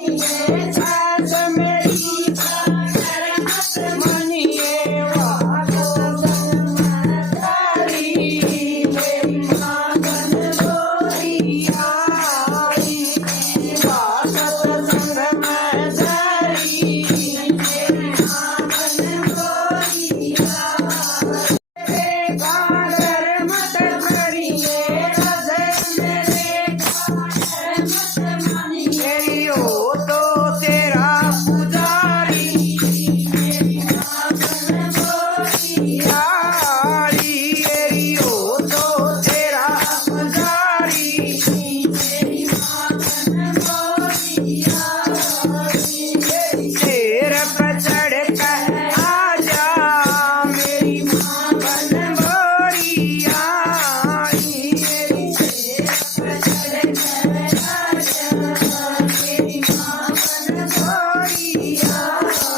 सास मेरी मनिए वालो तारी मेरी मांगन बोरी आई वासत संग में धरी मेरी मांगन बोरी आई गाडर मत करिए हृदय मेरे गाडर मत मानिए ओ तो तेरा पुजारी मेरी मांगन बोरी आई ओ तो तेरा पुजारी मेरी मांगन बोरी आई शेर पर चढ़ कर आजा मेरी मांगन बोरी आई शेर पर चढ़ कर आजा मेरी मांगन बोरी आई